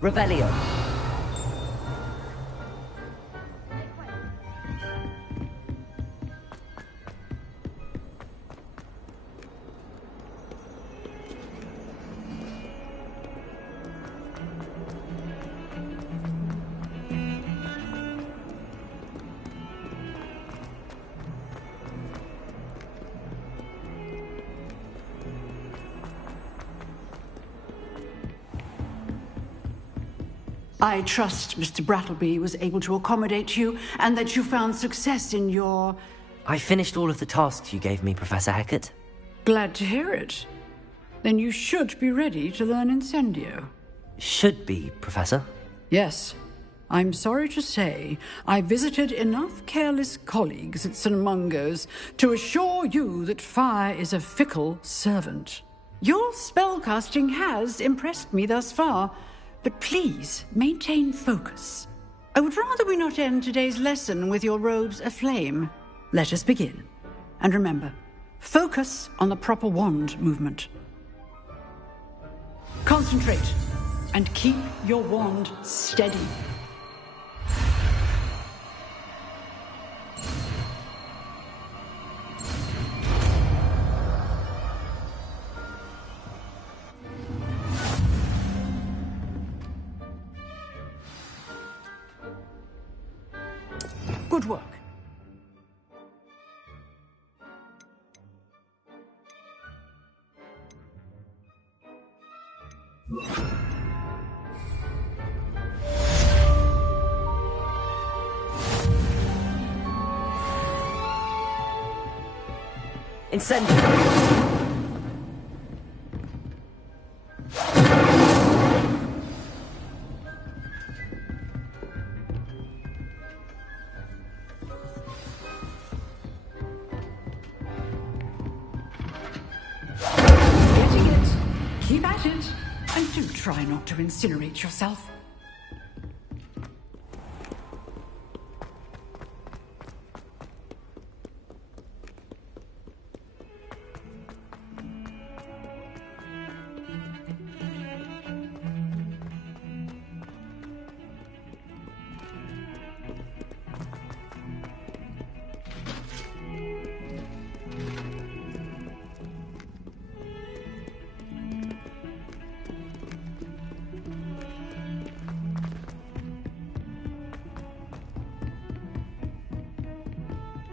Revelio. I trust Mr. Brattleby was able to accommodate you, and that you found success in your... I finished all of the tasks you gave me, Professor Hecat. Glad to hear it. Then you should be ready to learn Incendio. Should be, Professor. Yes. I'm sorry to say, I visited enough careless colleagues at St. Mungo's to assure you that fire is a fickle servant. Your spellcasting has impressed me thus far, but please maintain focus. I would rather we not end today's lesson with your robes aflame. Let us begin. And remember, focus on the proper wand movement. Concentrate, and keep your wand steady. Good work. Incendio. Getting it. Keep at it. And do try not to incinerate yourself.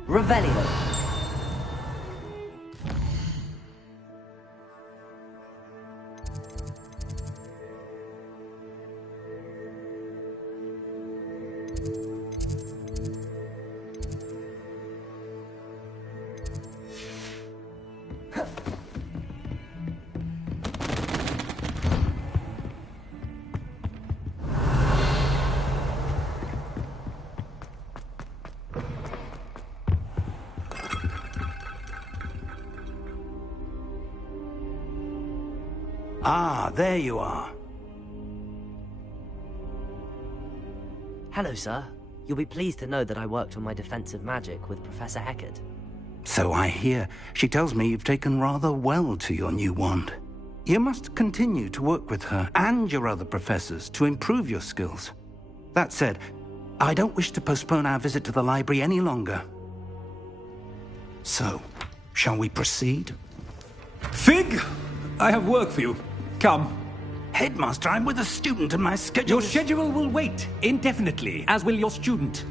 Revelio. Ah, there you are. Hello, sir. You'll be pleased to know that I worked on my defensive magic with Professor Hecat. So I hear. She tells me you've taken rather well to your new wand. You must continue to work with her and your other professors to improve your skills. That said, I don't wish to postpone our visit to the library any longer. So, shall we proceed? Fig! I have work for you. Come. Headmaster, I'm with a student and my schedule... Your schedule will wait indefinitely, as will your student.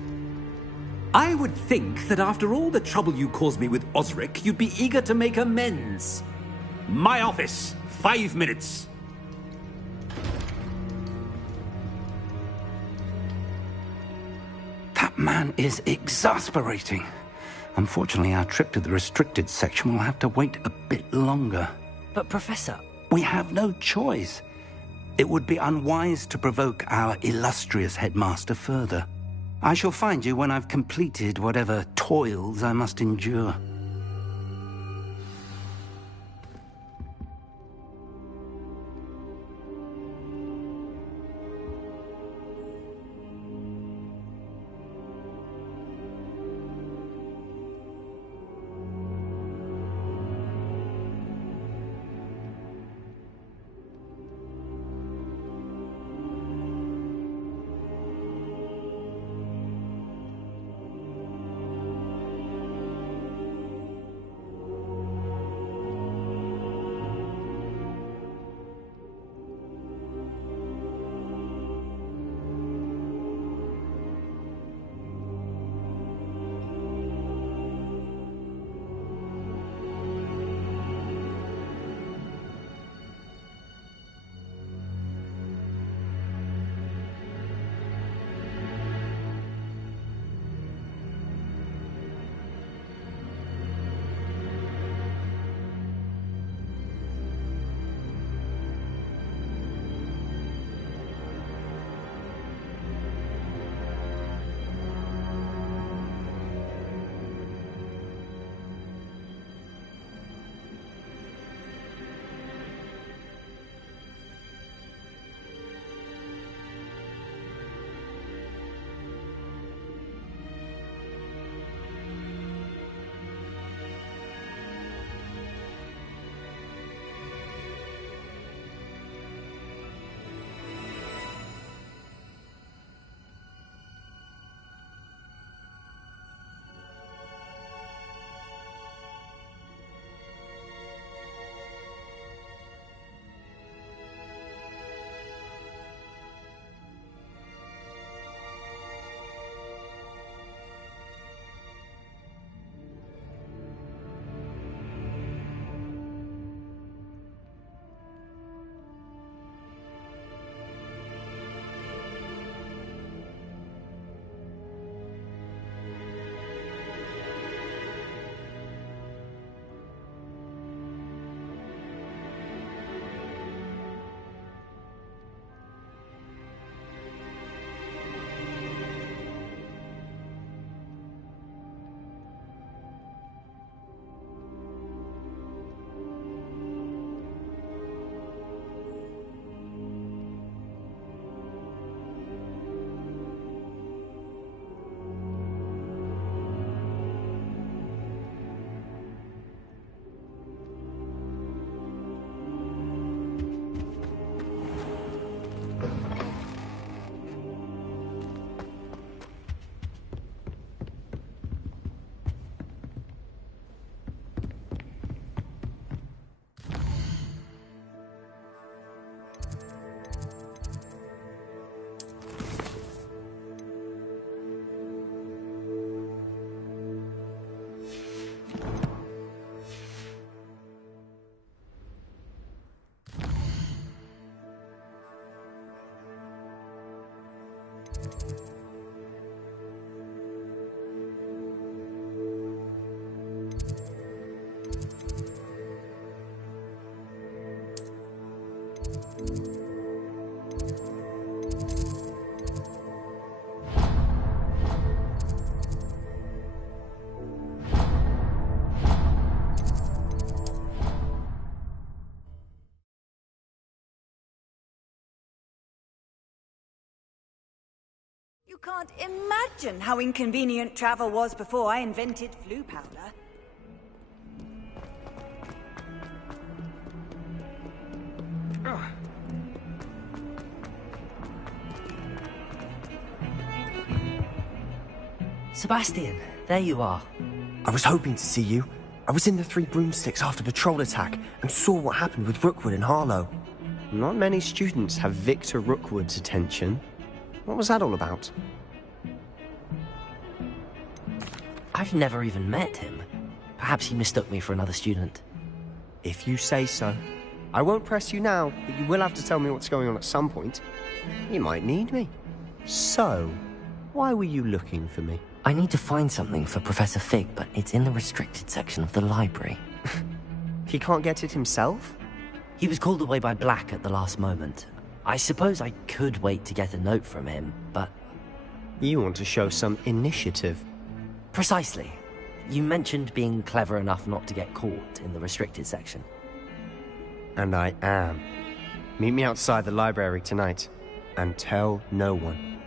I would think that after all the trouble you caused me with Osric, you'd be eager to make amends. My office. 5 minutes. That man is exasperating. Unfortunately, our trip to the restricted section will have to wait a bit longer. But, Professor... We have no choice. It would be unwise to provoke our illustrious headmaster further. I shall find you when I've completed whatever toils I must endure. You can't imagine how inconvenient travel was before I invented flu powder. Sebastian, there you are. I was hoping to see you. I was in the Three Broomsticks after the troll attack and saw what happened with Rookwood and Harlow. Not many students have Victor Rookwood's attention. What was that all about? I've never even met him. Perhaps he mistook me for another student. If you say so. I won't press you now, but you will have to tell me what's going on at some point. You might need me. So, why were you looking for me? I need to find something for Professor Fig, but it's in the restricted section of the library. He can't get it himself? He was called away by Black at the last moment. I suppose I could wait to get a note from him, but... You want to show some initiative. Precisely. You mentioned being clever enough not to get caught in the restricted section. And I am. Meet me outside the library tonight, and tell no one.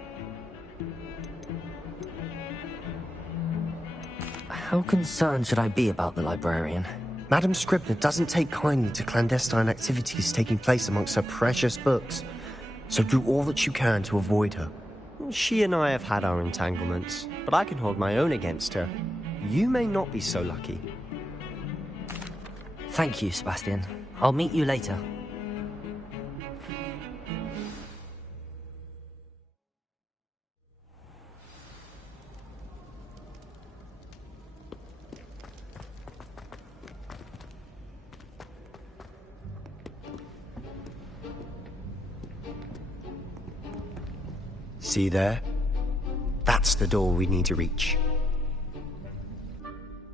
How concerned should I be about the librarian? Madame Scribner doesn't take kindly to clandestine activities taking place amongst her precious books, so do all that you can to avoid her. She and I have had our entanglements, but I can hold my own against her. You may not be so lucky. Thank you, Sebastian. I'll meet you later. See there? That's the door we need to reach.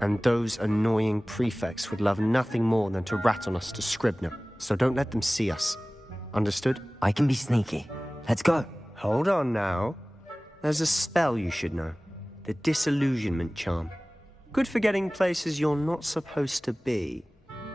And those annoying prefects would love nothing more than to rat on us to Scribner, so don't let them see us. Understood? I can be sneaky. Let's go. Hold on now. There's a spell you should know. The Disillusionment Charm. Good for getting places you're not supposed to be.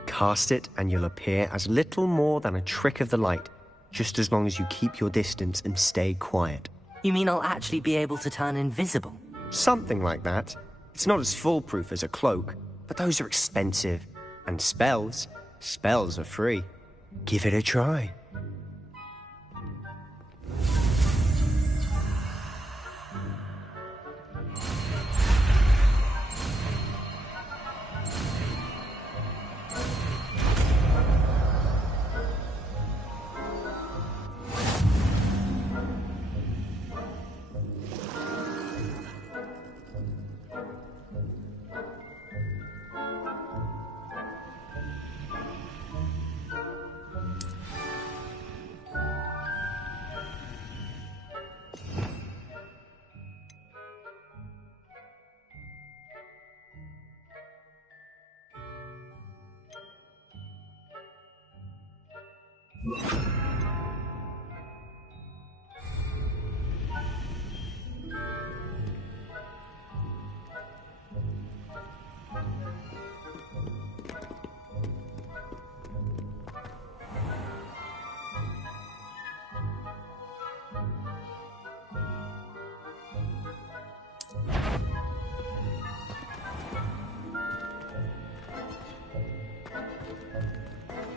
Cast it and you'll appear as little more than a trick of the light, just as long as you keep your distance and stay quiet. You mean I'll actually be able to turn invisible? Something like that. It's not as foolproof as a cloak, but those are expensive. And spells are free. Give it a try.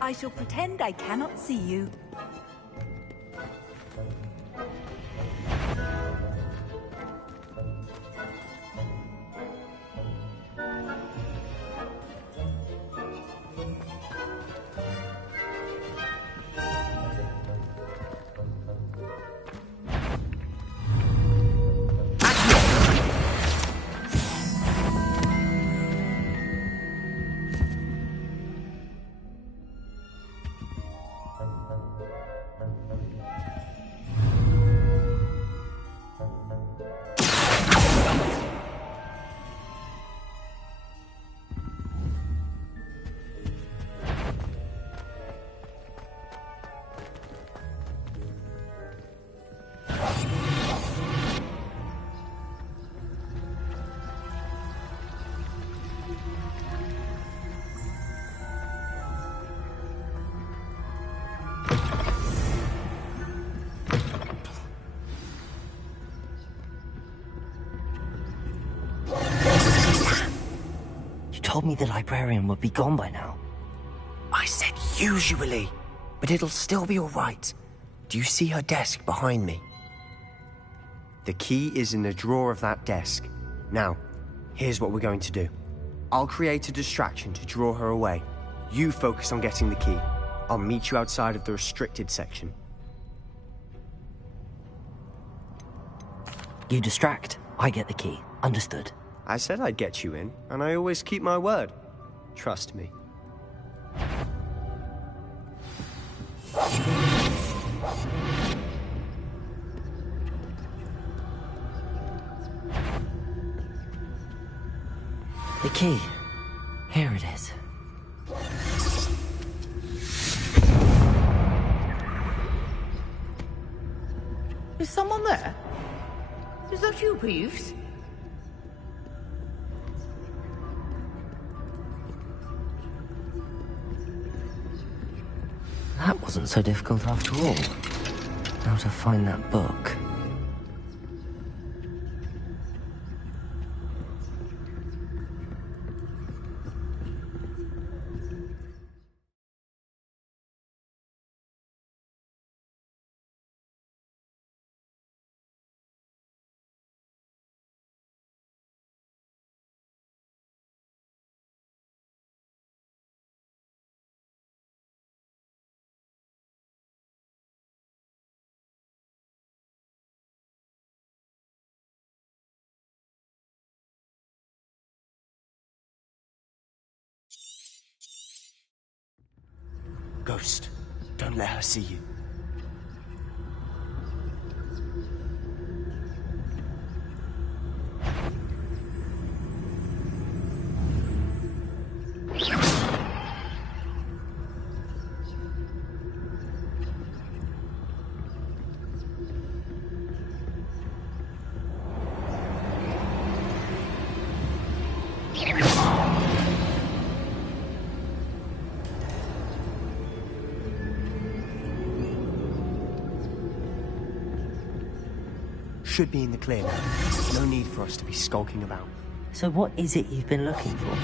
I shall pretend I cannot see you. told me the librarian would be gone by now. I said usually, but it'll still be all right. Do you see her desk behind me? The key is in the drawer of that desk. Now, here's what we're going to do. I'll create a distraction to draw her away. You focus on getting the key. I'll meet you outside of the restricted section. You distract, I get the key. Understood. I said I'd get you in, and I always keep my word. Trust me. The key. Here it is. Is someone there? Is that you, Peeves? That wasn't so difficult after all. How to find that book. Ghost, don't let her see you. Should be in the clear now. No need for us to be skulking about. So what is it you've been looking for?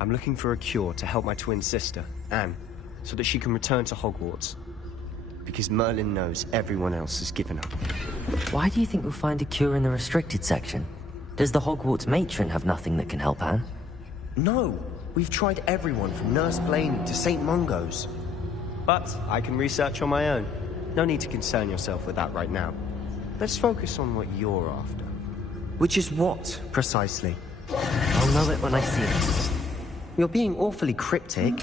I'm looking for a cure to help my twin sister, Anne, so that she can return to Hogwarts. Because Merlin knows everyone else has given up. Why do you think we'll find a cure in the restricted section? Does the Hogwarts matron have nothing that can help Anne? No! We've tried everyone from Nurse Blaney to St. Mungo's. But I can research on my own. No need to concern yourself with that right now. Let's focus on what you're after. Which is what, precisely? I'll know it when I see it. You're being awfully cryptic.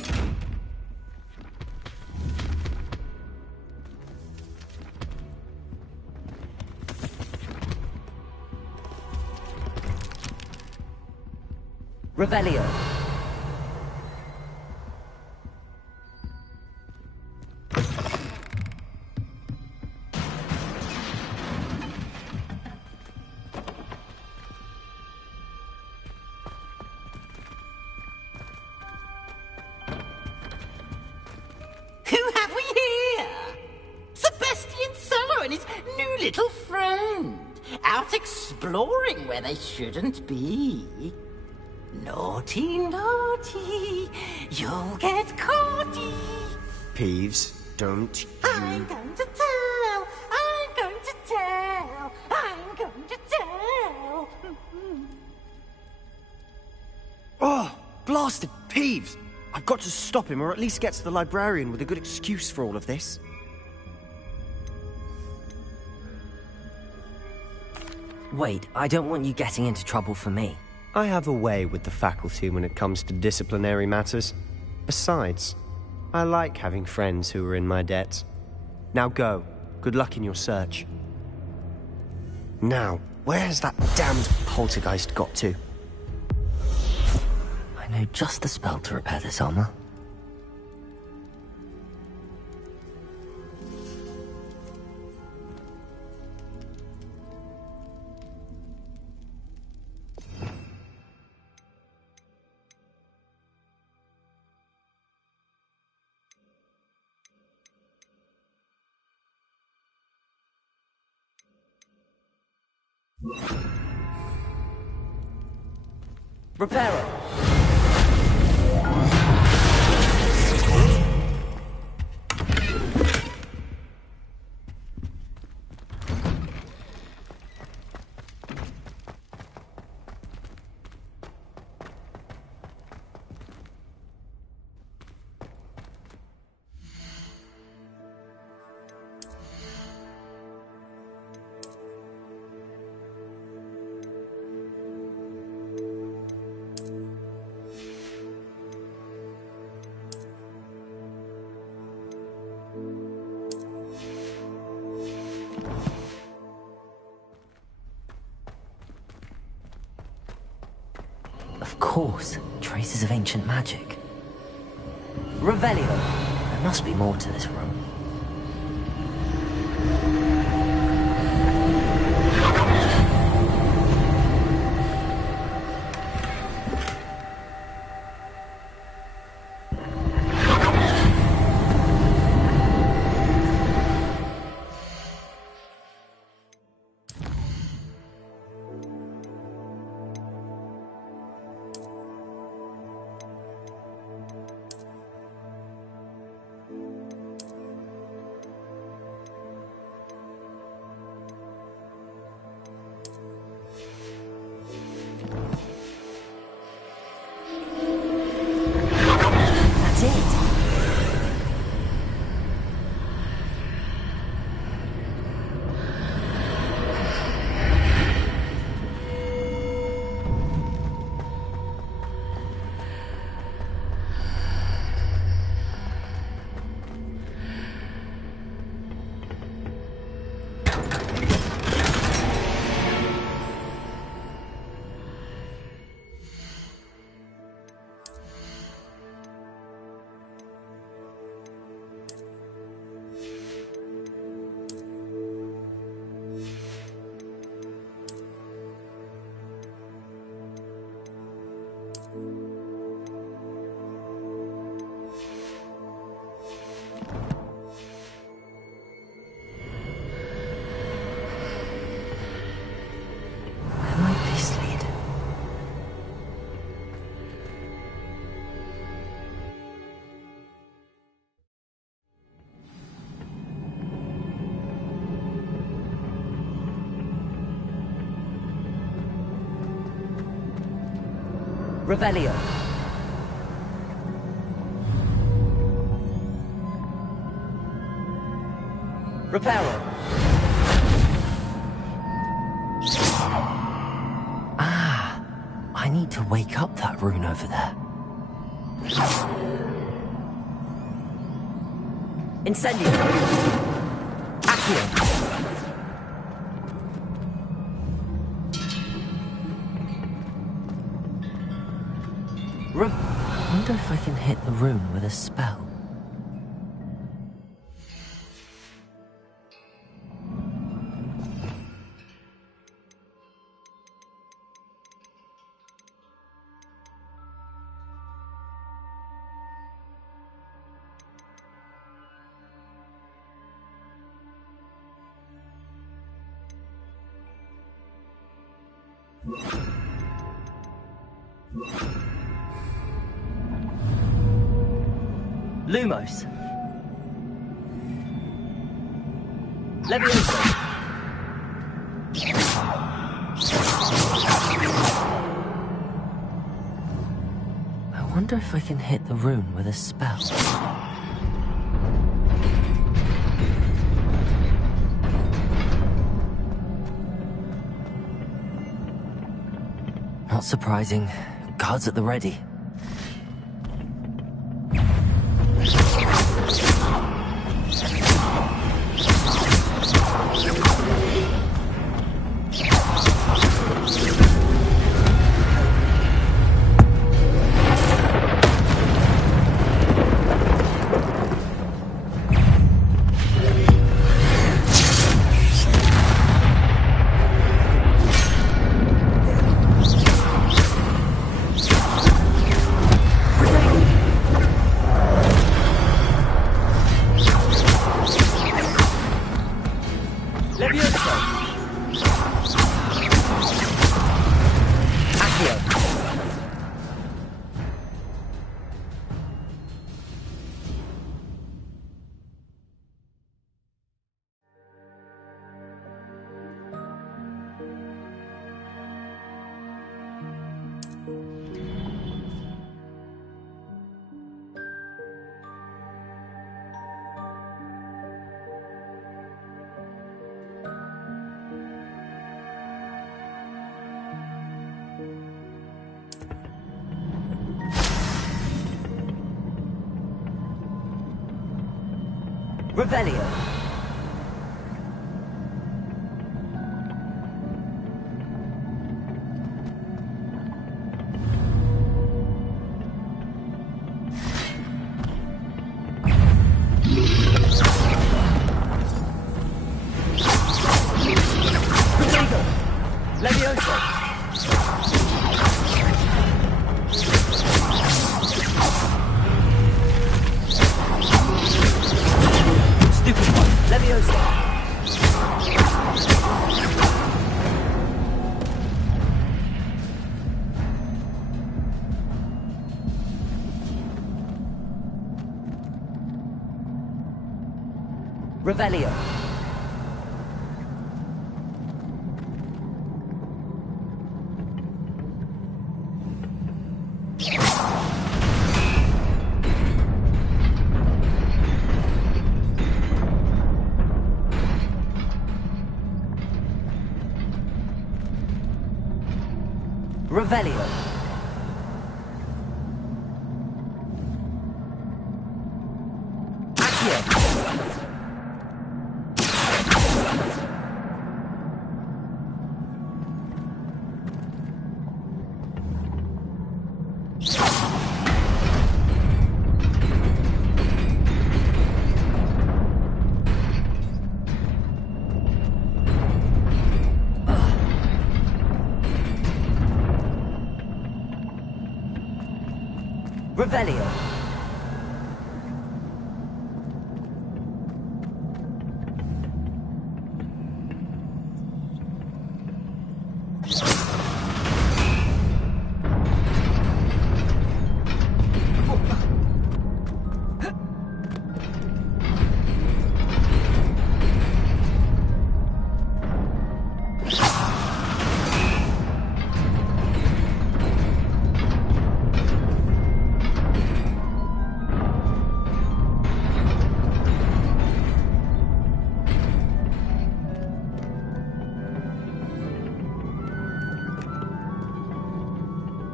Revelio. Who have we here? Sebastian Sallow and his new little friend. Out exploring where they shouldn't be. Naughty, naughty, you'll get caughty. Peeves, don't you... I'm going to tell, I'm going to tell, I'm going to tell. Oh, blasted Peeves! I've got to stop him, or at least get to the librarian with a good excuse for all of this. Wait, I don't want you getting into trouble for me. I have a way with the faculty when it comes to disciplinary matters. Besides, I like having friends who are in my debt. Now go. Good luck in your search. Now, where's that damned poltergeist got to? I know just the spell to repair this armor. Reparo! Of course, traces of ancient magic. Revelio. There must be more to this room. That's it. Where might this lead? Revelio. Reparo. Ah, I need to wake up that rune over there. Incendio. Accio. I wonder if I can hit the rune with a spell. Lumos. Levioso. I wonder if I can hit the rune with a spell. Not surprising. Guards at the ready. Revelio. Revelio. Revelio. Revelio.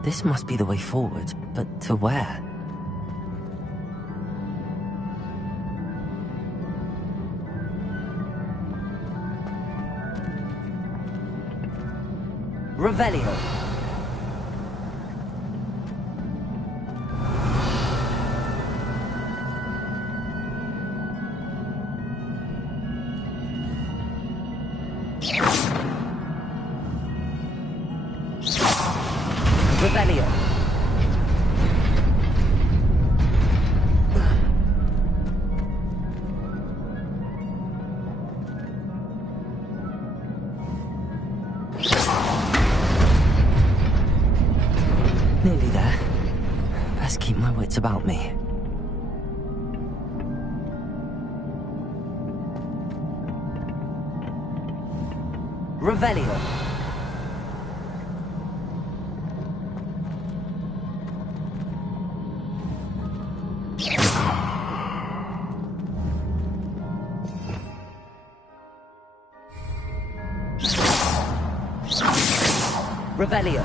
This must be the way forward, but to where? Revelio. Revelio. Nearly there. Best keep my wits about me. Revelio. Revelio.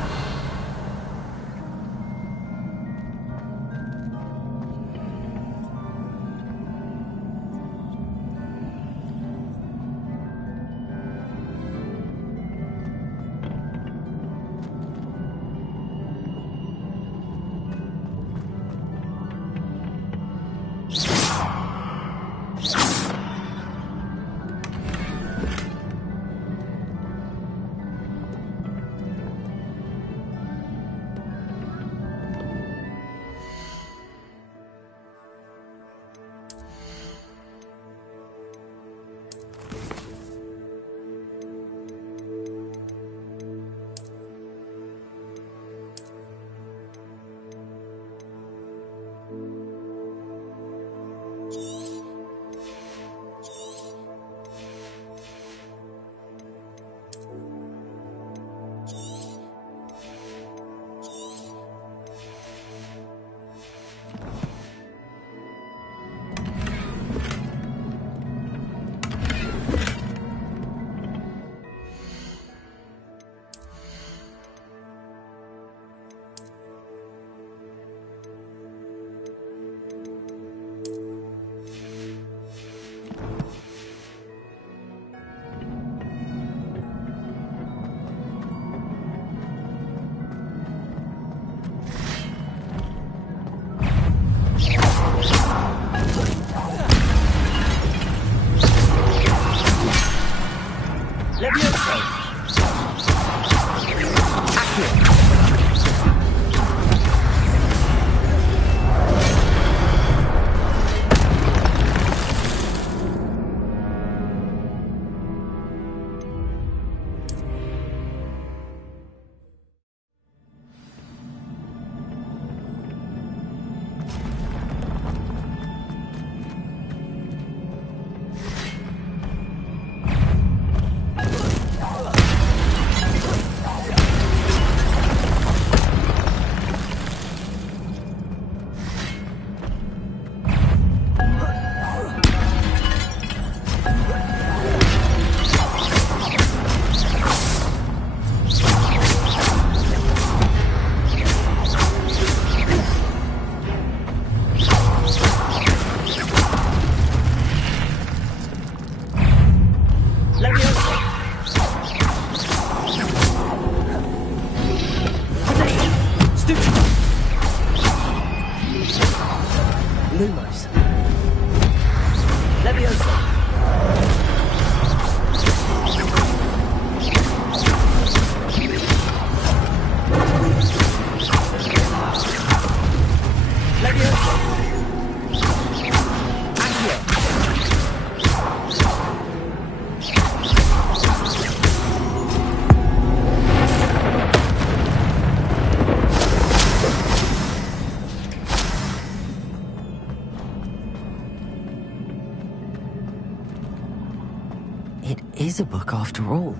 It is a book after all.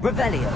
Revelio.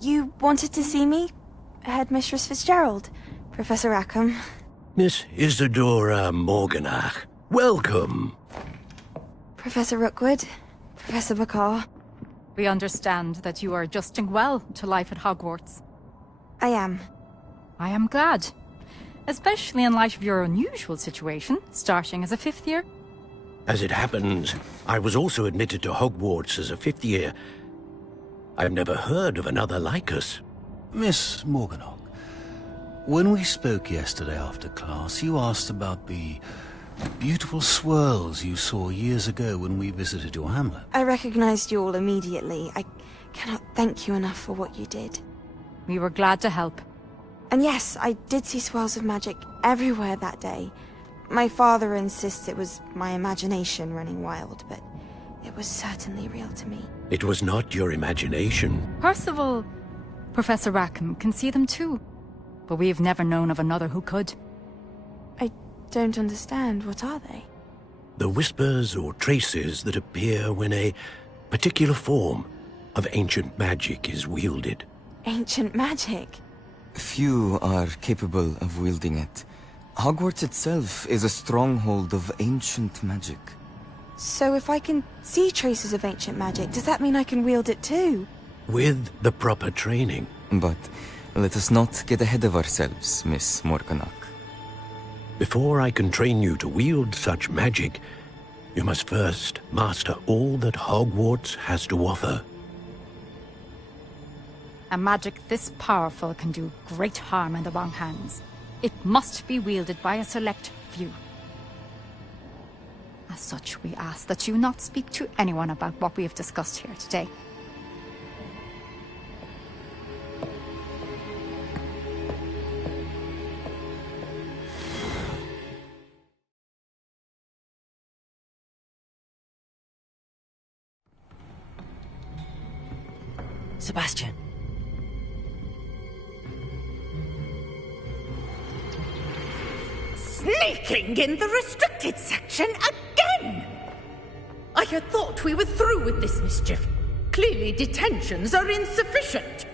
You wanted to see me? Headmistress Fitzgerald? Professor Rackham? Miss Isadora Morganach, welcome. Professor Rookwood? Professor Bakar? We understand that you are adjusting well to life at Hogwarts. I am. I am glad. Especially in light of your unusual situation, starting as a 5th year. As it happens, I was also admitted to Hogwarts as a 5th year. I've never heard of another like us. Miss Morganach, when we spoke yesterday after class, you asked about the beautiful swirls you saw years ago when we visited your hamlet. I recognized you all immediately. I cannot thank you enough for what you did. We were glad to help. And yes, I did see swirls of magic everywhere that day. My father insists it was my imagination running wild, but it was certainly real to me. It was not your imagination. Percival, Professor Rackham can see them too. But we have never known of another who could. I don't understand. What are they? The whispers or traces that appear when a particular form of ancient magic is wielded. Ancient magic? Few are capable of wielding it. Hogwarts itself is a stronghold of ancient magic. So if I can see traces of ancient magic, does that mean I can wield it too? With the proper training. But let us not get ahead of ourselves, Miss Morganach. Before I can train you to wield such magic, you must first master all that Hogwarts has to offer. A magic this powerful can do great harm in the wrong hands. It must be wielded by a select few. As such, we ask that you not speak to anyone about what we have discussed here today. Sebastian. Sneaking in the restricted section again! I had thought we were through with this mischief. Clearly detentions are insufficient.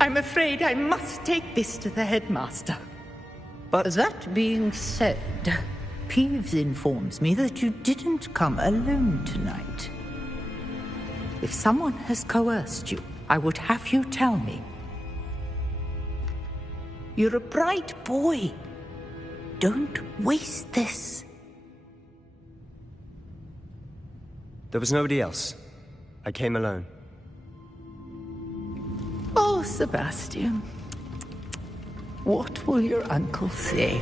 I'm afraid I must take this to the headmaster. But... That being said, Peeves informs me that you didn't come alone tonight. If someone has coerced you, I would have you tell me. You're a bright boy. Don't waste this. There was nobody else. I came alone. Oh, Sebastian. What will your uncle say?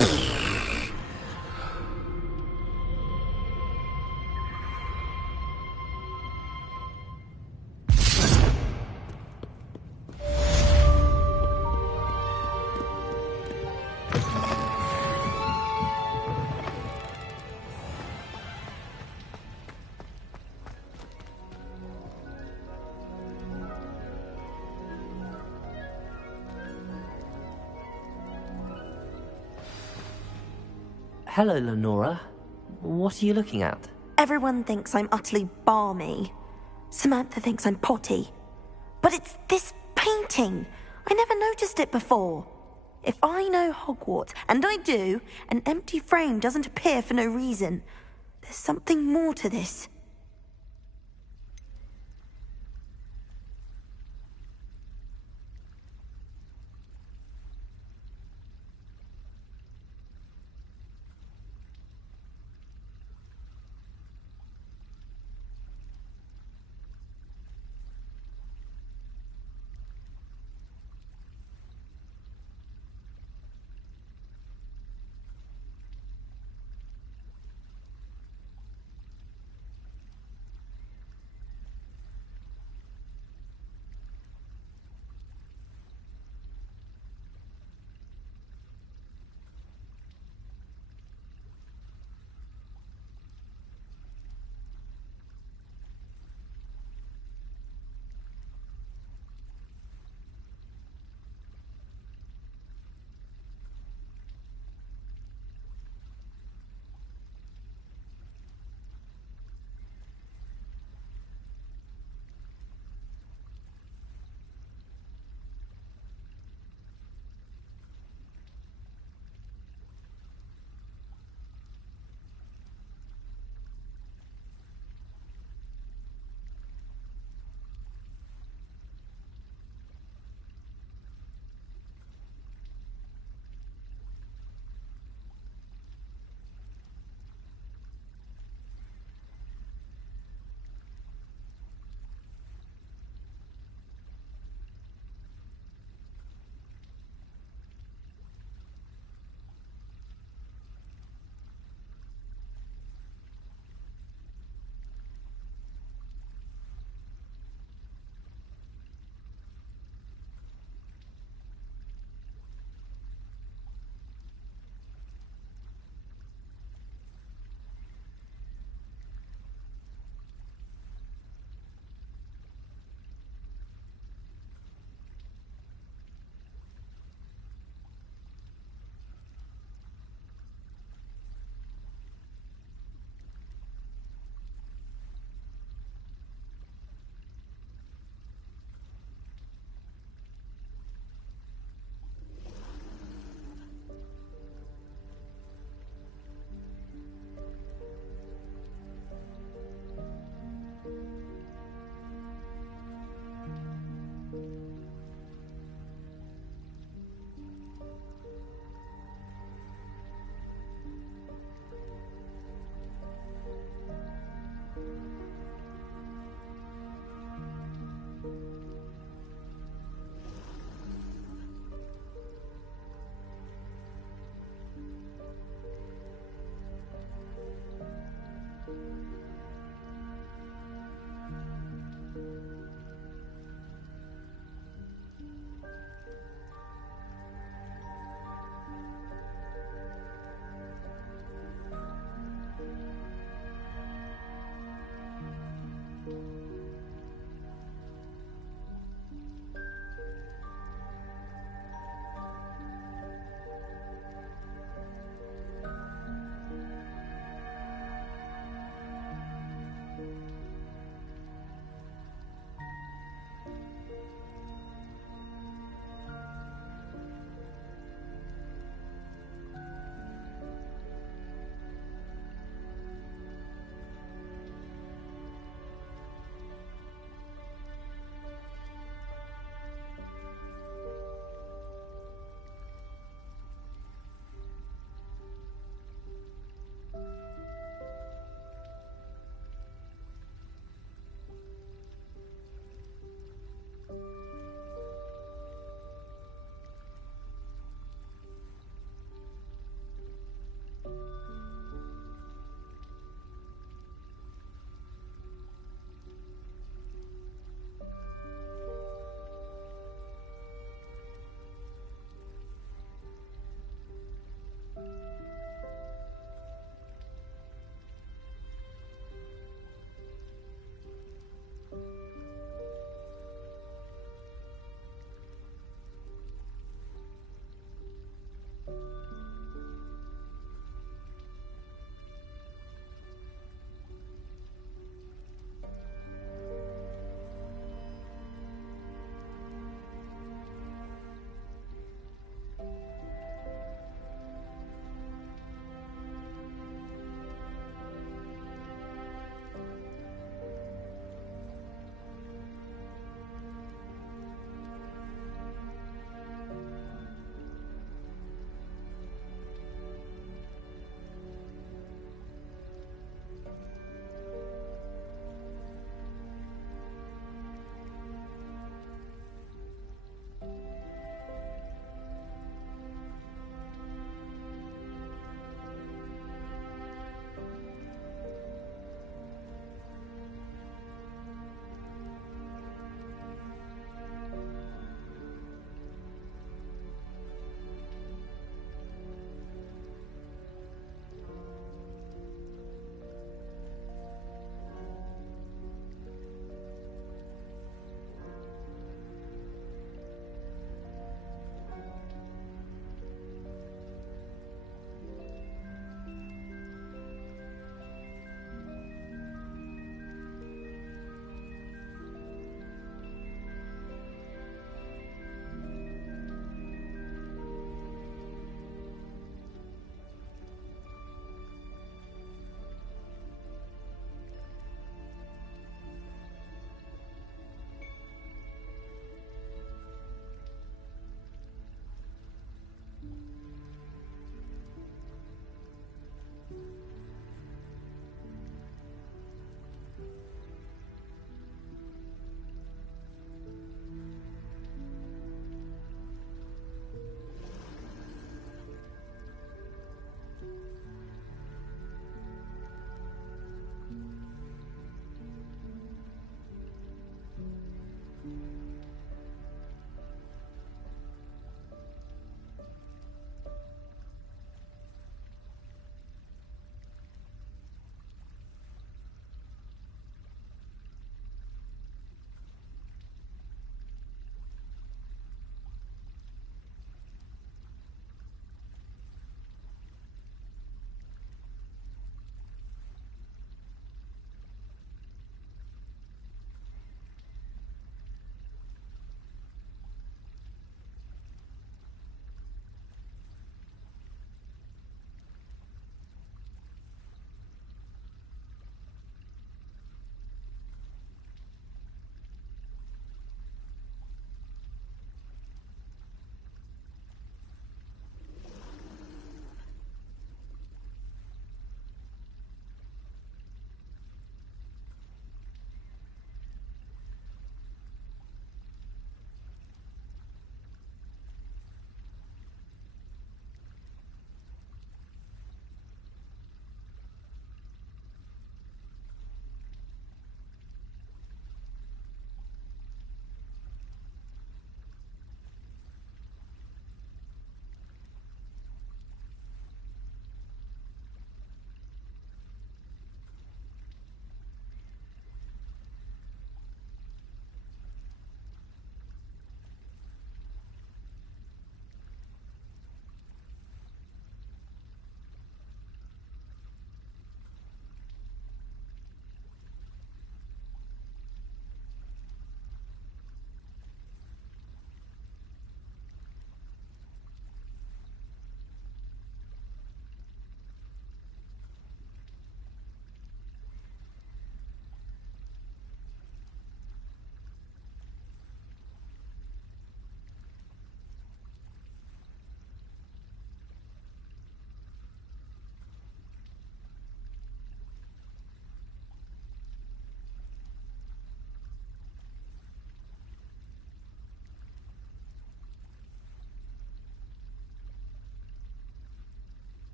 Hello, Lenora. What are you looking at? Everyone thinks I'm utterly balmy. Samantha thinks I'm potty. But it's this painting. I never noticed it before. If I know Hogwarts, and I do, an empty frame doesn't appear for no reason. There's something more to this.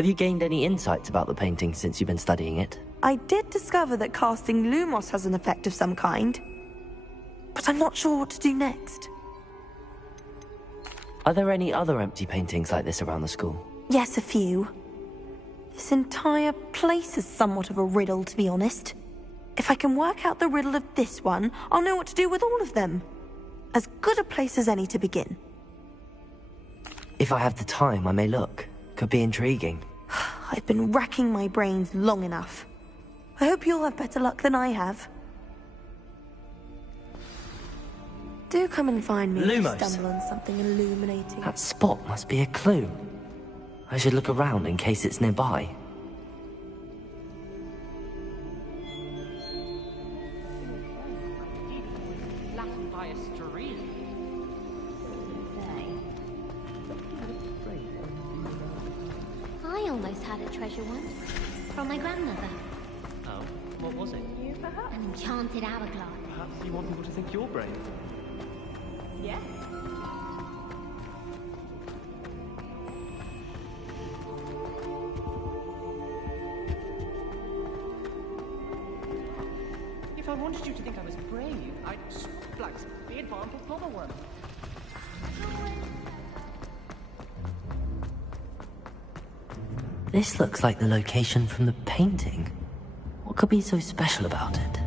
Have you gained any insights about the painting since you've been studying it? I did discover that casting Lumos has an effect of some kind, but I'm not sure what to do next. Are there any other empty paintings like this around the school? Yes, a few. This entire place is somewhat of a riddle, to be honest. If I can work out the riddle of this one, I'll know what to do with all of them. As good a place as any to begin. If I have the time, I may look. Could be intriguing. I've been racking my brains long enough. I hope you'll have better luck than I have. Do come and find me if you Lumos. stumble on something illuminating. That spot must be a clue. I should look around in case it's nearby. I almost had a treasure once. From my grandmother. Oh, what was it? An enchanted hourglass. Perhaps you want people to think you're brave. Yeah? If I wanted you to think I was brave, I'd swap blacks the advantage for the one. This looks like the location from the painting. What could be so special about it?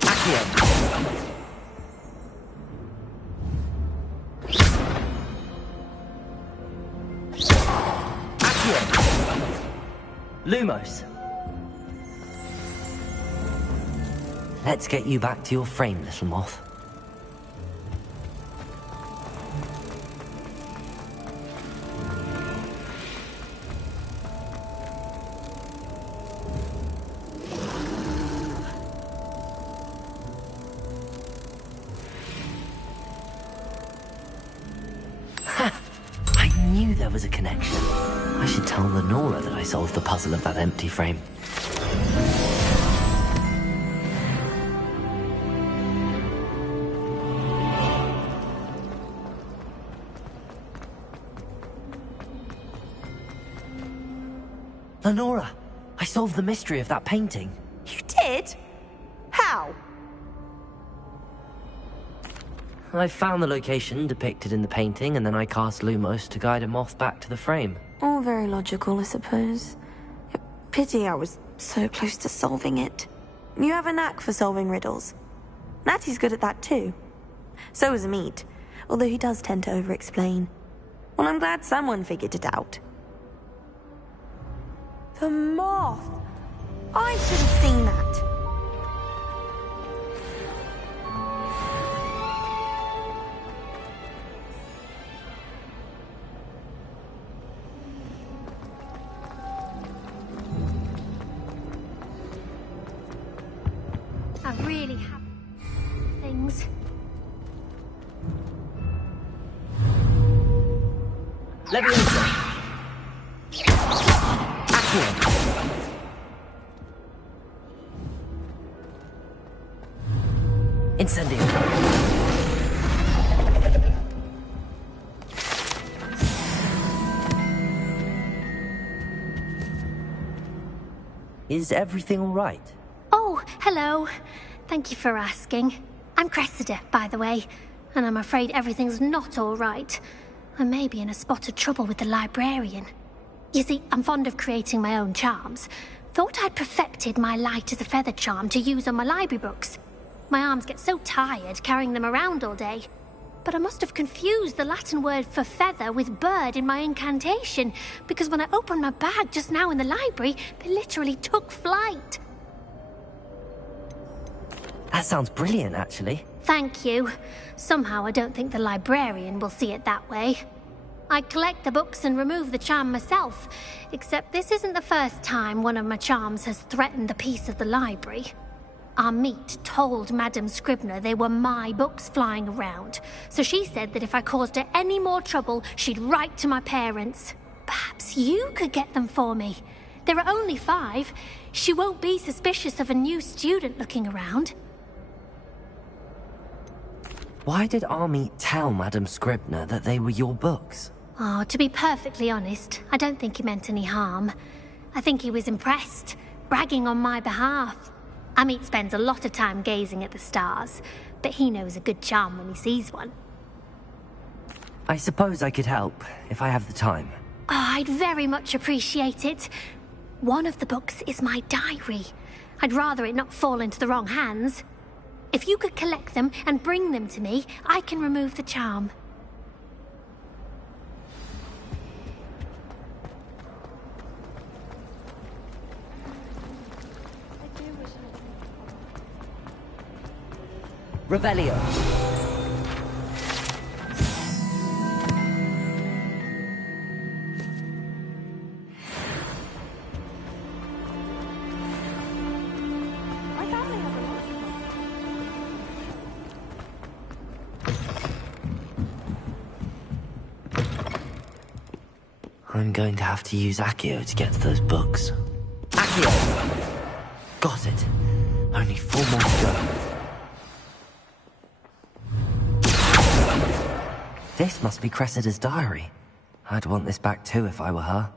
Accio! Accio! Lumos! Let's get you back to your frame, little moth. There was a connection. I should tell Lenora that I solved the puzzle of that empty frame. Lenora, I solved the mystery of that painting. You did? How? I found the location depicted in the painting, and then I cast Lumos to guide a moth back to the frame. All very logical, I suppose. Pity I was so close to solving it. You have a knack for solving riddles. Natty's good at that too. So is Amit, although he does tend to over-explain. Well, I'm glad someone figured it out. The moth! I should have seen that. I really have things. Leviosa! Accio! Incendio! Is everything all right? Oh, hello. Thank you for asking. I'm Cressida, by the way, and I'm afraid everything's not all right. I may be in a spot of trouble with the librarian. You see, I'm fond of creating my own charms. Thought I'd perfected my light as a feather charm to use on my library books. My arms get so tired carrying them around all day. But I must have confused the Latin word for feather with bird in my incantation, because when I opened my bag just now in the library, they literally took flight. That sounds brilliant, actually. Thank you. Somehow I don't think the librarian will see it that way. I collect the books and remove the charm myself, except this isn't the first time one of my charms has threatened the peace of the library. Amit told Madame Scribner they were my books flying around, so she said that if I caused her any more trouble, she'd write to my parents. Perhaps you could get them for me. There are only 5. She won't be suspicious of a new student looking around. Why did Amit tell Madame Scribner that they were your books? Oh, to be perfectly honest, I don't think he meant any harm. I think he was impressed, bragging on my behalf. Amit spends a lot of time gazing at the stars, but he knows a good charm when he sees one. I suppose I could help, if I have the time. Oh, I'd very much appreciate it. One of the books is my diary. I'd rather it not fall into the wrong hands. If you could collect them and bring them to me, I can remove the charm. Revelio. I'm going to have to use Accio to get to those books. Accio! Got it. Only 4 more to go. This must be Cressida's diary. I'd want this back too if I were her.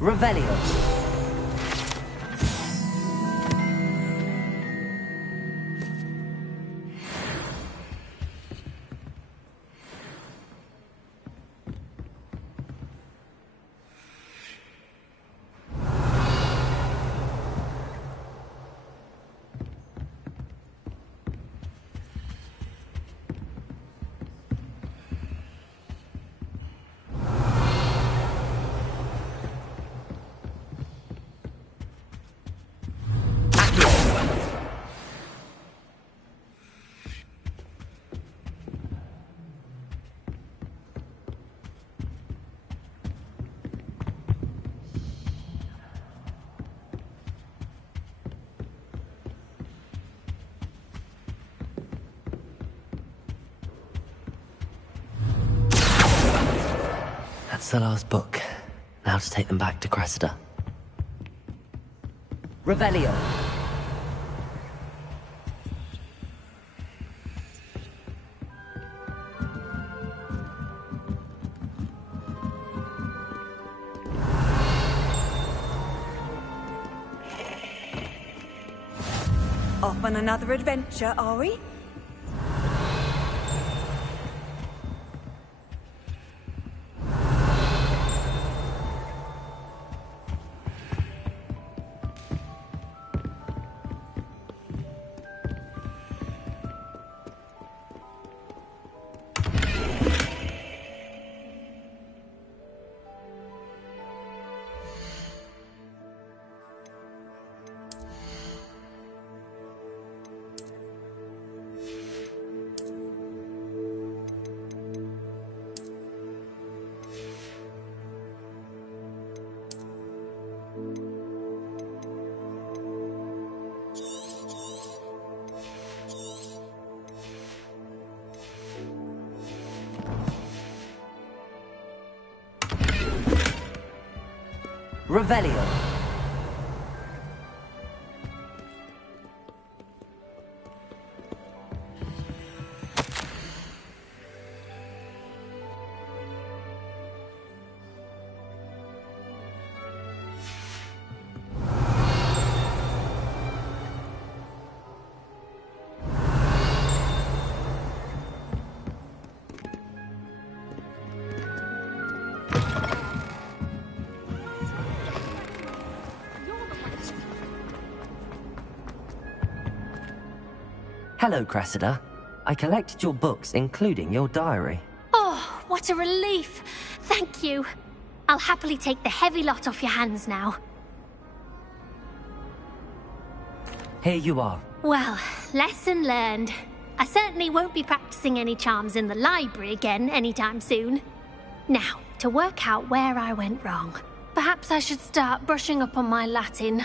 Revelio. That's the last book. Now to take them back to Cressida. Revelio. Off on another adventure, are we? Revelio. Hello, Cressida. I collected your books, including your diary. Oh, what a relief. Thank you. I'll happily take the heavy lot off your hands now. Here you are. Well, lesson learned. I certainly won't be practicing any charms in the library again anytime soon. Now, to work out where I went wrong. Perhaps I should start brushing up on my Latin.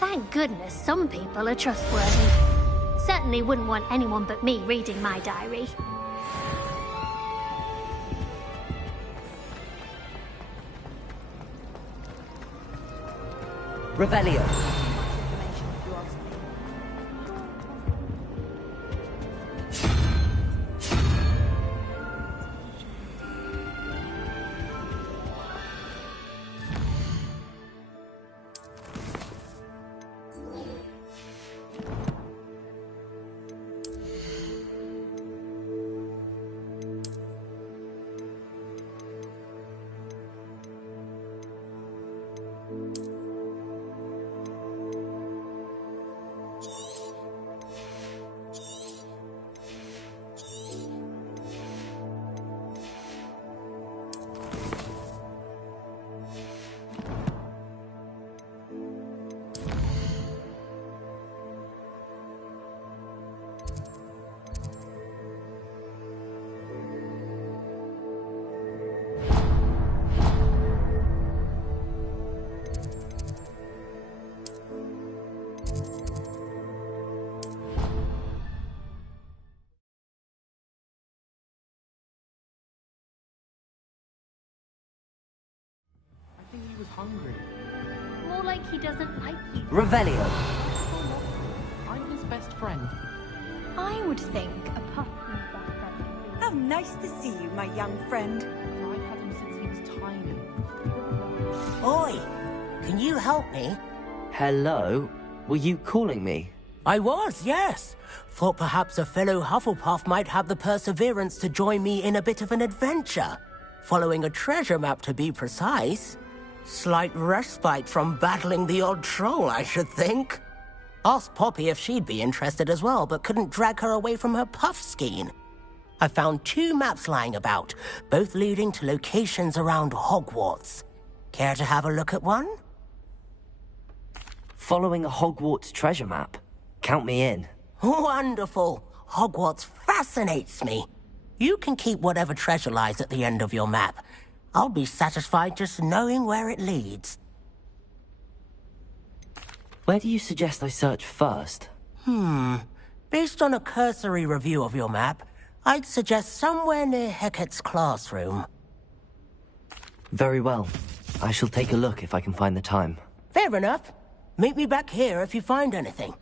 Thank goodness some people are trustworthy. Certainly wouldn't want anyone but me reading my diary. Revelio. He was hungry. More like he doesn't like you. Revelio. I'm his best friend. I would think a puppy is best friend. How nice to see you, my young friend. I've had him since he was tiny. Oi! Can you help me? Hello? Were you calling me? I was, yes. Thought perhaps a fellow Hufflepuff might have the perseverance to join me in a bit of an adventure. Following a treasure map, to be precise. Slight respite from battling the odd troll, I should think. Asked Poppy if she'd be interested as well, but couldn't drag her away from her puff skein. I found 2 maps lying about, both leading to locations around Hogwarts. Care to have a look at one? Following a Hogwarts treasure map? Count me in. Wonderful. Hogwarts fascinates me. You can keep whatever treasure lies at the end of your map. I'll be satisfied just knowing where it leads. Where do you suggest I search first? Based on a cursory review of your map, I'd suggest somewhere near Hecat's classroom. Very well. I shall take a look if I can find the time. Fair enough. Meet me back here if you find anything.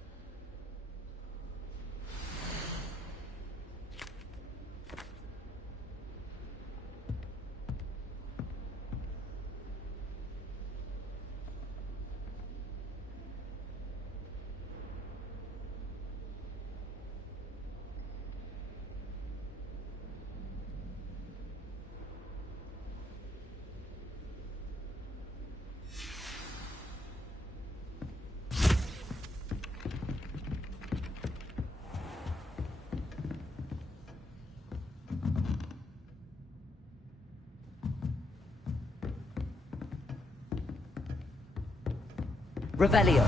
Revelio.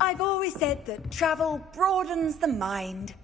I've always said that travel broadens the mind.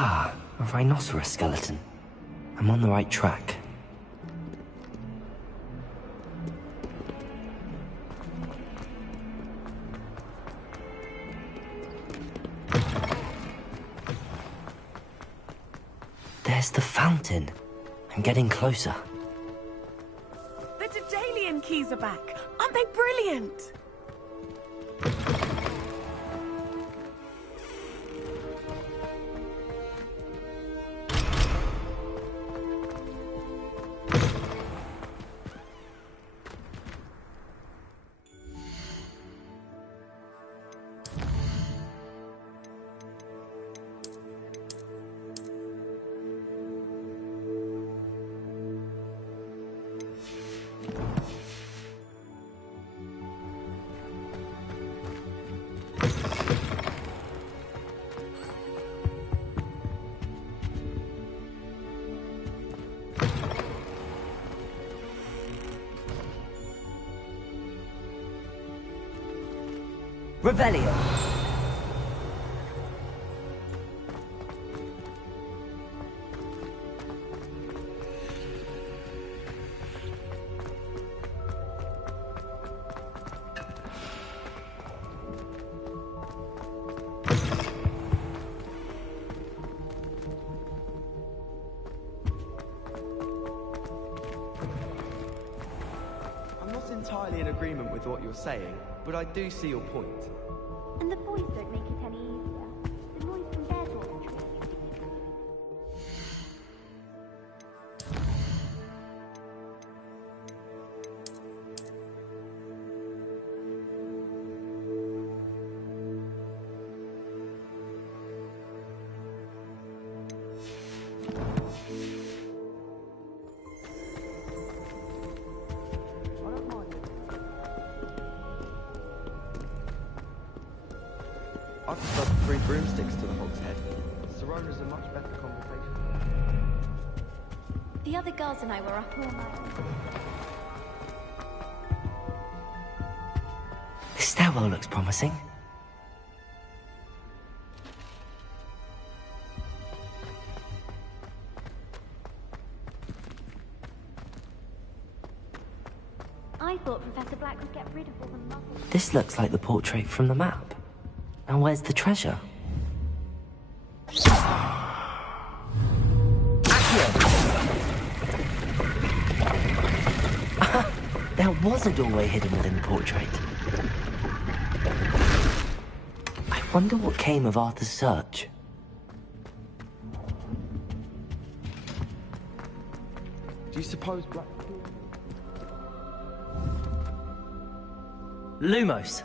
Ah, a rhinoceros skeleton. I'm on the right track. There's the fountain. I'm getting closer. The Daedalian keys are back. Aren't they brilliant? Revelio. I'm not entirely in agreement with what you're saying, but I do see your point. And the boys don't make it any easier. The noise from their dormitory. I prefer to bring broomsticks to the Hog's Head. Sirona's a much better conversation. The other girls and I were up all night. This stairwell looks promising. I thought Professor Black would get rid of all the muggles. This looks like the portrait from the map. Now where's the treasure? There was a doorway hidden within the portrait. I wonder what came of Arthur's search. Do you suppose Black... Lumos.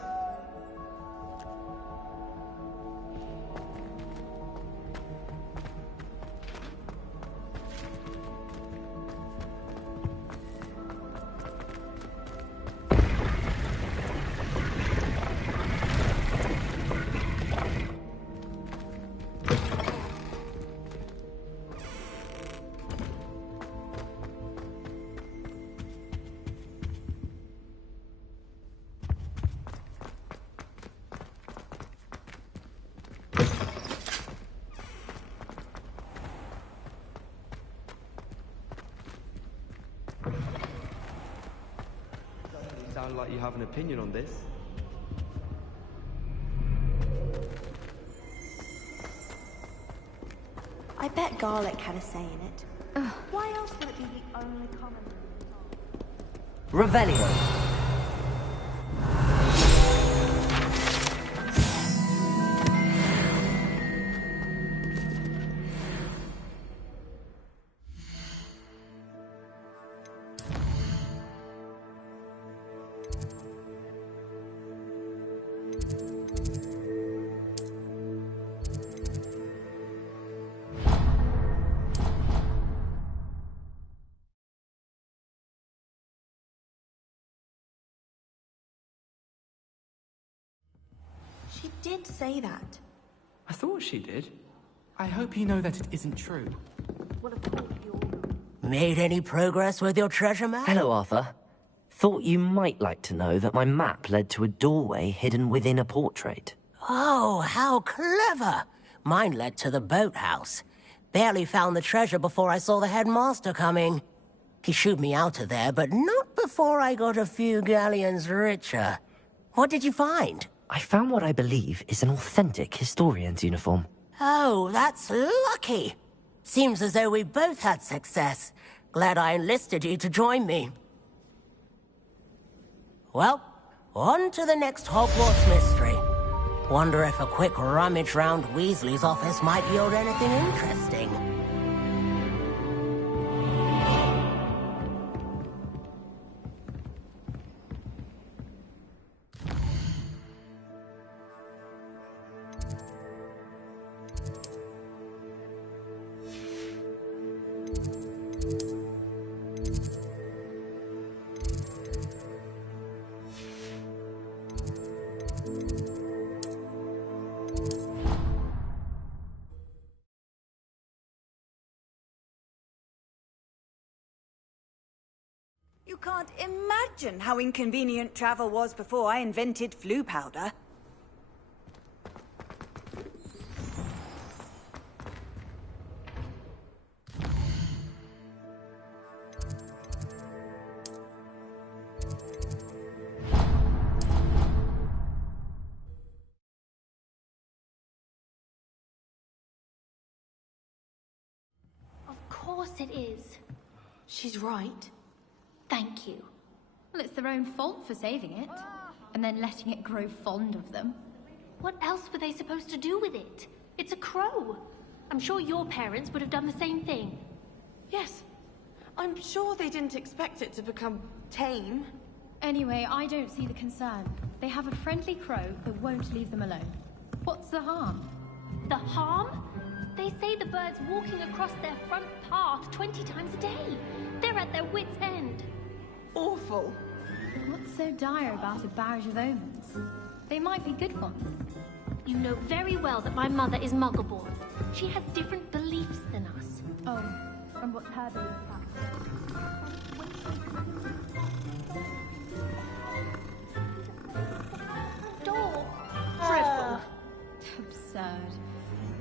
Sound like you have an opinion on this. I bet garlic had a say in it. Why else would it be the only common Revelio. She did say that. I thought she did. I hope you know that it isn't true. Well, of course you all. Made any progress with your treasure map? Hello, Arthur. Thought you might like to know that my map led to a doorway hidden within a portrait. Oh, how clever! Mine led to the boathouse. Barely found the treasure before I saw the headmaster coming. He shooed me out of there, but not before I got a few galleons richer. What did you find? I found what I believe is an authentic historian's uniform. Oh, that's lucky. Seems as though we both had success. Glad I enlisted you to join me. Well, on to the next Hogwarts mystery. Wonder if a quick rummage round Weasley's office might yield anything interesting. You can't imagine how inconvenient travel was before I invented Floo powder. Of course it is. She's right. Thank you. Well, it's their own fault for saving it, and then letting it grow fond of them. What else were they supposed to do with it? It's a crow. I'm sure your parents would have done the same thing. Yes. I'm sure they didn't expect it to become tame. Anyway, I don't see the concern. They have a friendly crow that won't leave them alone. What's the harm? The harm? They say the bird's walking across their front path 20 times a day. They're at their wits' end. Awful. What's so dire about a barrage of omens? They might be good ones. You know very well that my mother is Muggleborn. She has different beliefs than us. Oh, and what's her belief Door! Dreadful. Absurd.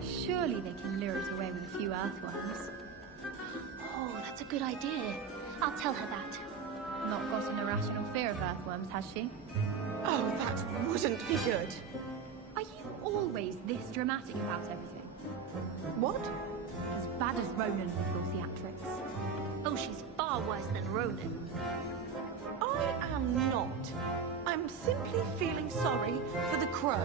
Surely they can lure it away with a few earthworms. Oh, that's a good idea. I'll tell her that. Not got an irrational fear of earthworms, has she? Oh, that wouldn't be good. Are you always this dramatic about everything? What? As bad as Ronan with your theatrics. Oh, she's far worse than Ronan. I am not. I'm simply feeling sorry for the crow.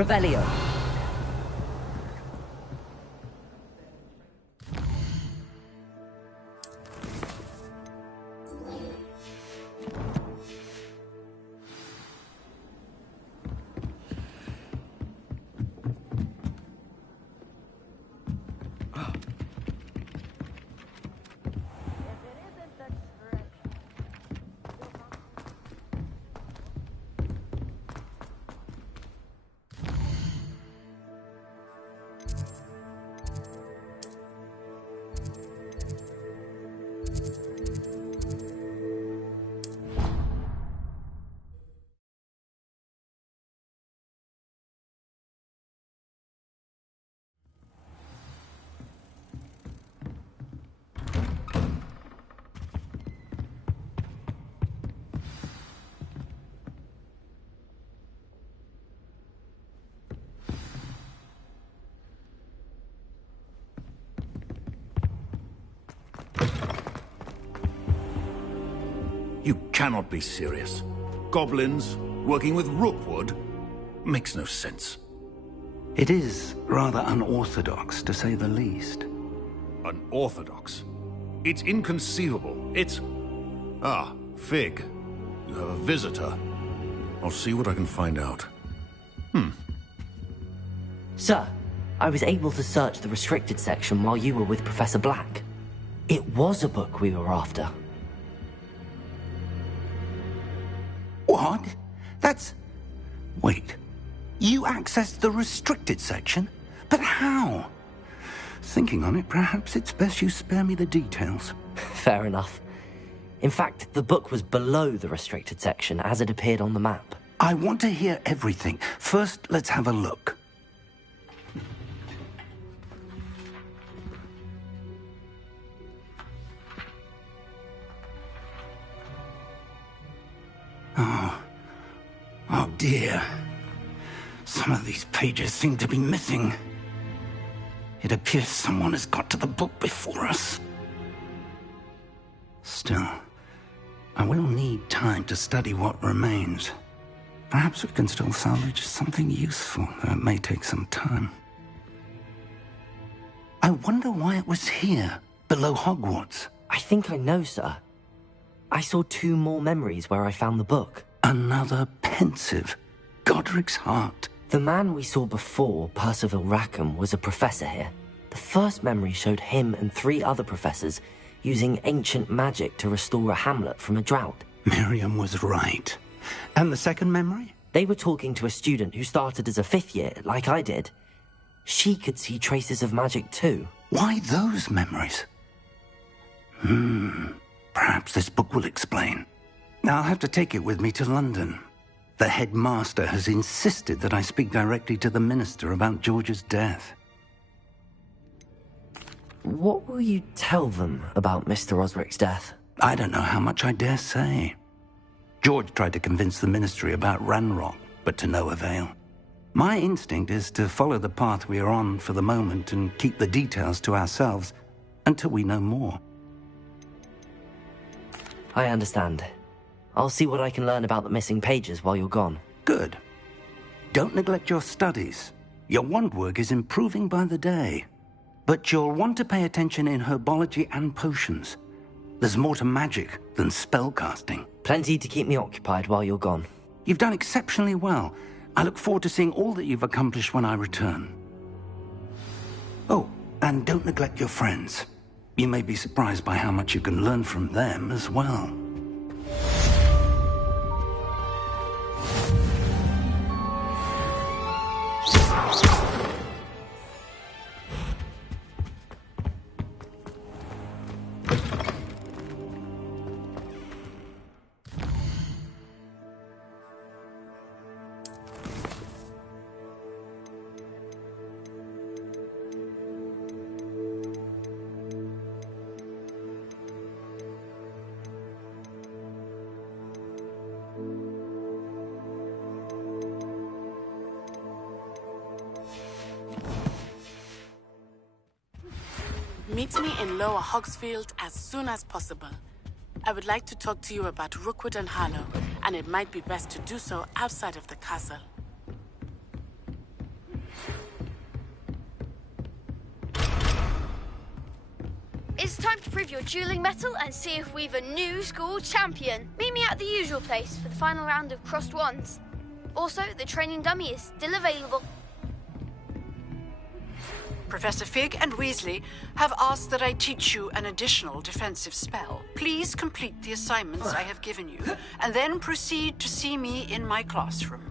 Revelio. You cannot be serious. Goblins working with Rookwood? Makes no sense. It is rather unorthodox, to say the least. Unorthodox? It's inconceivable. It's... Ah, Fig. You have a visitor. I'll see what I can find out. Sir, I was able to search the restricted section while you were with Professor Black. It was a book we were after. What? That's... Wait. You accessed the restricted section? But how? Thinking on it, perhaps it's best you spare me the details. Fair enough. In fact, the book was below the restricted section as it appeared on the map. I want to hear everything. First, let's have a look. Oh dear. Some of these pages seem to be missing. It appears someone has got to the book before us. Still, I will need time to study what remains. Perhaps we can still salvage something useful, though it may take some time. I wonder why it was here, below Hogwarts. I think I know, sir. I saw 2 more memories where I found the book. Another pensive. Godric's heart. The man we saw before, Percival Rackham, was a professor here. The first memory showed him and 3 other professors using ancient magic to restore a hamlet from a drought. Miriam was right. And the second memory? They were talking to a student who started as a 5th year, like I did. She could see traces of magic too. Why those memories? Perhaps this book will explain. I'll have to take it with me to London. The headmaster has insisted that I speak directly to the minister about George's death. What will you tell them about Mr. Osric's death? I don't know how much I dare say. George tried to convince the ministry about Ranrock, but to no avail. My instinct is to follow the path we are on for the moment and keep the details to ourselves until we know more. I understand. I'll see what I can learn about the missing pages while you're gone. Good. Don't neglect your studies. Your wand work is improving by the day. But you'll want to pay attention in herbology and potions. There's more to magic than spellcasting. Plenty to keep me occupied while you're gone. You've done exceptionally well. I look forward to seeing all that you've accomplished when I return. Oh, and don't neglect your friends. You may be surprised by how much you can learn from them as well. Meet me in Lower Hogsfield as soon as possible. I would like to talk to you about Rookwood and Harlow, and it might be best to do so outside of the castle. It's time to prove your dueling mettle and see if we've a new school champion. Meet me at the usual place for the final round of crossed wands. Also, the training dummy is still available. Professor Fig and Weasley have asked that I teach you an additional defensive spell. Please complete the assignments I have given you, and then proceed to see me in my classroom.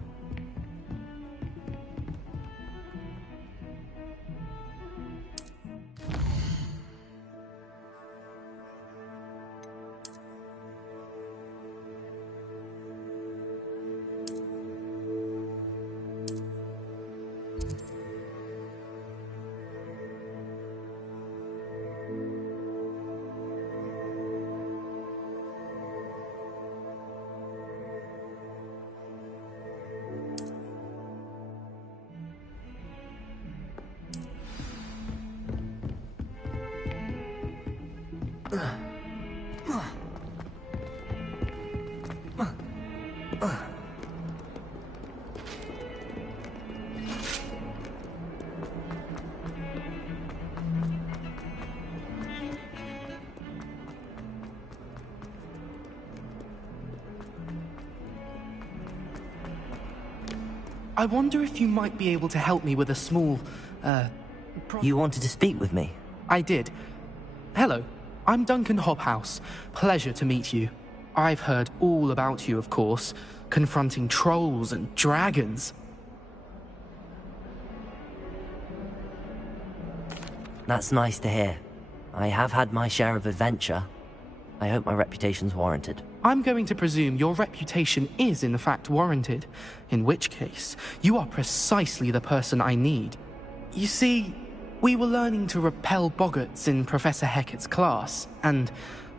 I wonder if you might be able to help me with a small, You wanted to speak with me? I did. Hello, I'm Duncan Hobhouse. Pleasure to meet you. I've heard all about you, of course, confronting trolls and dragons. That's nice to hear. I have had my share of adventure. I hope my reputation's warranted. I'm going to presume your reputation is in fact warranted, in which case, you are precisely the person I need. You see, we were learning to repel boggarts in Professor Hecat's class, and,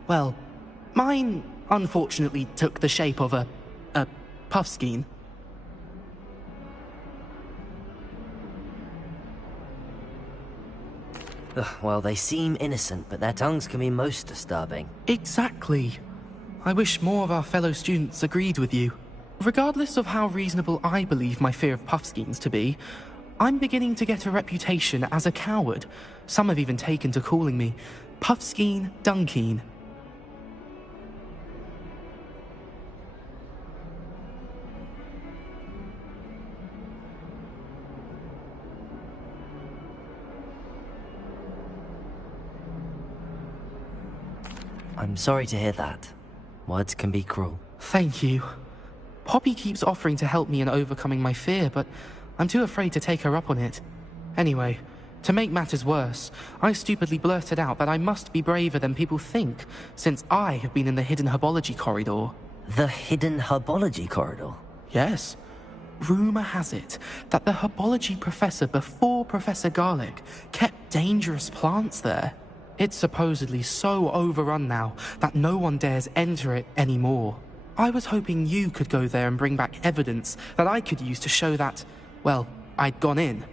well, mine unfortunately took the shape of a puffskein. Well, they seem innocent, but their tongues can be most disturbing. Exactly. I wish more of our fellow students agreed with you. Regardless of how reasonable I believe my fear of puffskeins to be, I'm beginning to get a reputation as a coward. Some have even taken to calling me Puffskein Dunkeen. I'm sorry to hear that. Words can be cruel. Thank you. Poppy keeps offering to help me in overcoming my fear, but I'm too afraid to take her up on it. Anyway, to make matters worse, I stupidly blurted out that I must be braver than people think, since I have been in the Hidden Herbology Corridor. The Hidden Herbology Corridor? Yes. Rumour has it that the herbology professor before Professor Garlick kept dangerous plants there. It's supposedly so overrun now that no one dares enter it anymore. I was hoping you could go there and bring back evidence that I could use to show that, well, I'd gone in.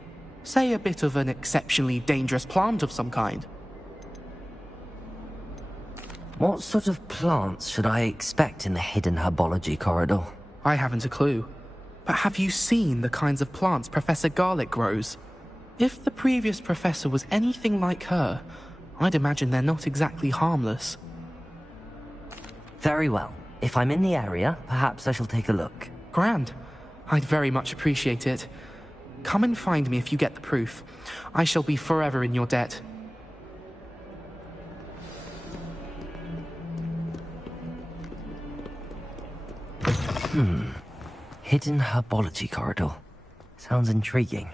Say a bit of an exceptionally dangerous plant of some kind. What sort of plants should I expect in the Hidden Herbology Corridor? I haven't a clue. But have you seen the kinds of plants Professor Garlick grows? If the previous professor was anything like her, I'd imagine they're not exactly harmless. Very well. If I'm in the area, perhaps I shall take a look. Grand. I'd very much appreciate it. Come and find me if you get the proof. I shall be forever in your debt. Hidden Herbology Corridor. Sounds intriguing.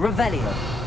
Revelio.